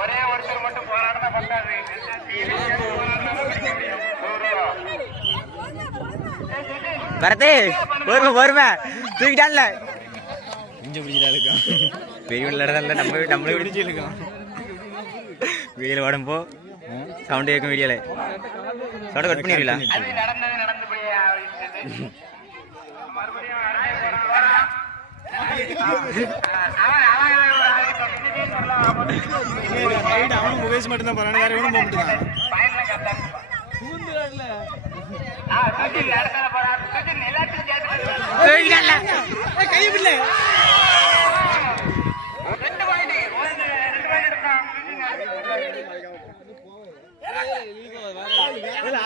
ஒரே ஒருத்தர் மட்டும் போராடினா பத்தாது வரதே பொறுமை பொறுமை தூக்கிட்டான்ல இஞ்ச பிடிச்சிட்டா இருக்கான் பெரிய இல்லை நம்ம நம்மளே பிடிச்சி இருக்கோம் வீடியோவில் உடம்போ சவுண்டு கேட்கும் வீடியோவில் சவுண்டை கட் பண்ணிடுவீங்களா? அது நடந்தது நடந்தபடியே ஆகிவிட்டது. மறுபடியும் வரான், வரான், வரான். அவன் அவன் ஒரு ஆளை தொட்டுக்கிட்டே சொல்லலாம். அவன் ரைட் அவனும் முகேஷ் மட்டும் போறான் வேற எவனும் போக மாட்டேங்கான் பயன்ல கத்தான்.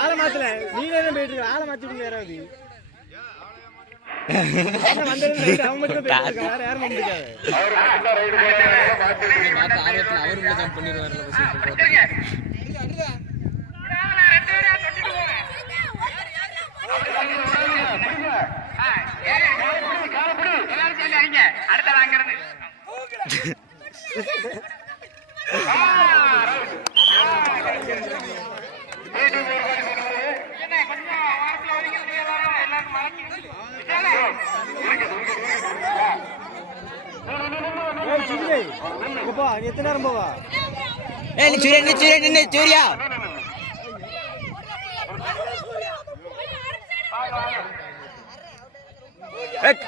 ஆளை மாத்தல நீங்க போயிட்டு இருக்க ஆளை மாத்தி யாராவது என்ன வந்தது right, அவன் மட்டும் தான் போயிட்டு இருக்கான் வேற யாரும் வந்துருக்காது ரெண்டு பேரும் தொட்டுட்டு போங்க ஆ, ஏய், காலை பிடி, காலை பிடி. எல்லாரும் சேர்ந்து அடிங்க. அடுத்தது அங்கிருந்து. ஆ, right. என்ன, கொஞ்சம் ஓரத்துல ஒதுங்கி இப்படியே வரோம். எல்லாருக்கும் மறைச்சு. விஜயனே. ஏய் சின்ன இங்க போ நீ எத்தனை நேரம் போவா ஏய் நீ சூர்யா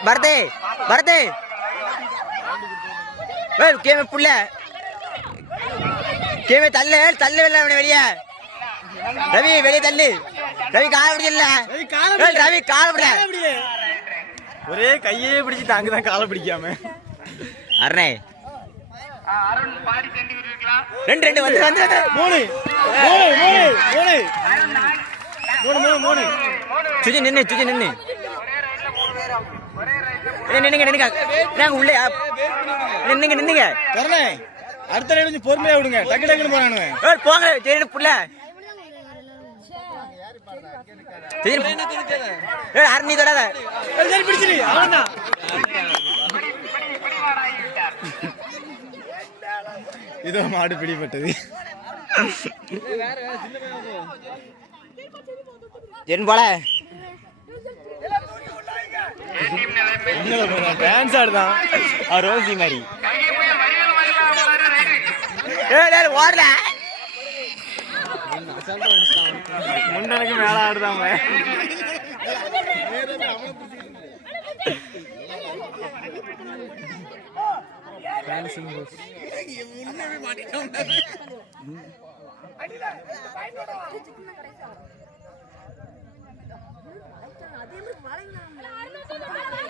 பரதே பரதே. கேமே புள்ள. கேமே தள்ளு தள்ளு வெளில அவனை வெளிய. ரவி வெளிய தள்ளு. ரவி கால பிடிக்கல. ரவி காலை ஏய் ரவி கால பிடி ஒரே கையே பிடிச்சு தாங்க தான் காலை பிடிக்காம. அரணே. ஆ, அருண் பாடி சென்று விட்டுருக்கலாம் ரெண்டு ரெண்டு வந்து வந்து வந்து. மூணு மூணு மூணு மூணு. மூணு மூணு மூணு சுஜி நின்னு சுஜி நின்னு. ஒரே ரைட்ல மூணு பேர் out. ஒரே ரைட்ல மூணு ஏய், நின்னுங்க நின்னுங்க. நாங்க உள்ளே நின்னுங்க நின்னுங்க அடுத்த ரைடு கொஞ்சம் பொறுமையா விடுங்க. டக்கு டக்குன்னு போறானுங்க. ஏய் போங்க சரி புள்ள. சரி ஏய் அரணி தொடாத. சரி பிடிச்சிரு. அவன்தான் பிடி பிடி பிடிவாடாகி விட்டார் இதோ மாடு பிடிப்பட்டது ஜென் போல. டான்ஸ் ஆடுதான். ஆ ரோசி மாதிரி. கையை போய் வடிவேலு மாதிரி தான் வர ரைடு ஏய் டேய் ஓடல. முண்டனுக்கு மேல ஆடுதான் அவன்.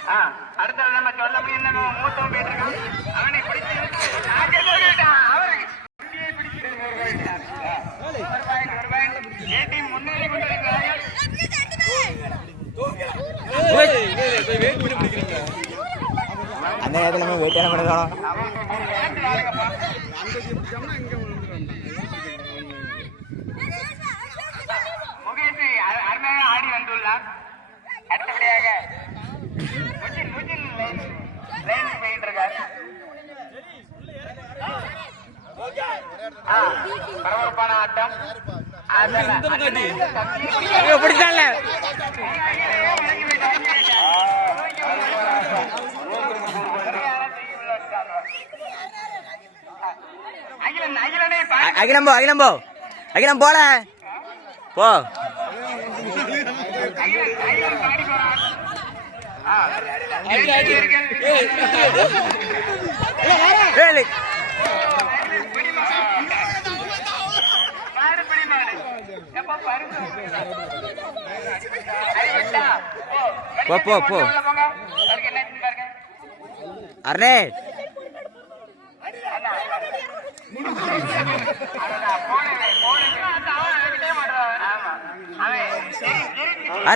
ஆ, அடுத்தது நம்ம சொல்ல முடியும் நம்ம மூத்தவன் போயிட்டு இருக்கான் அவனை பிடிச்சு முன்னேறி கொண்டிருக்கிறார்கள். அந்த நேரத்துல நம்ம சேர்ந்து வாருங்கப்பா. முகேஷ் அருமையாக ஆடி வந்துள்ளார் அடுத்தபடியாக முஜின் முஜின் லைன் லைன் போயிட்டு பரபரப்பான ஆட்டம் அகிலம் போ அகிலம் போ. அகிலம் போல. போ. போ போ போ. போறான்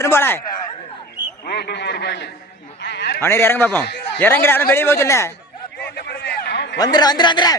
போல அவனே இறங்க பார்ப்போம் இறங்குற அவனை வெளியே போக சொல்ல வந்துடுற வந்துடுற வந்துடுற.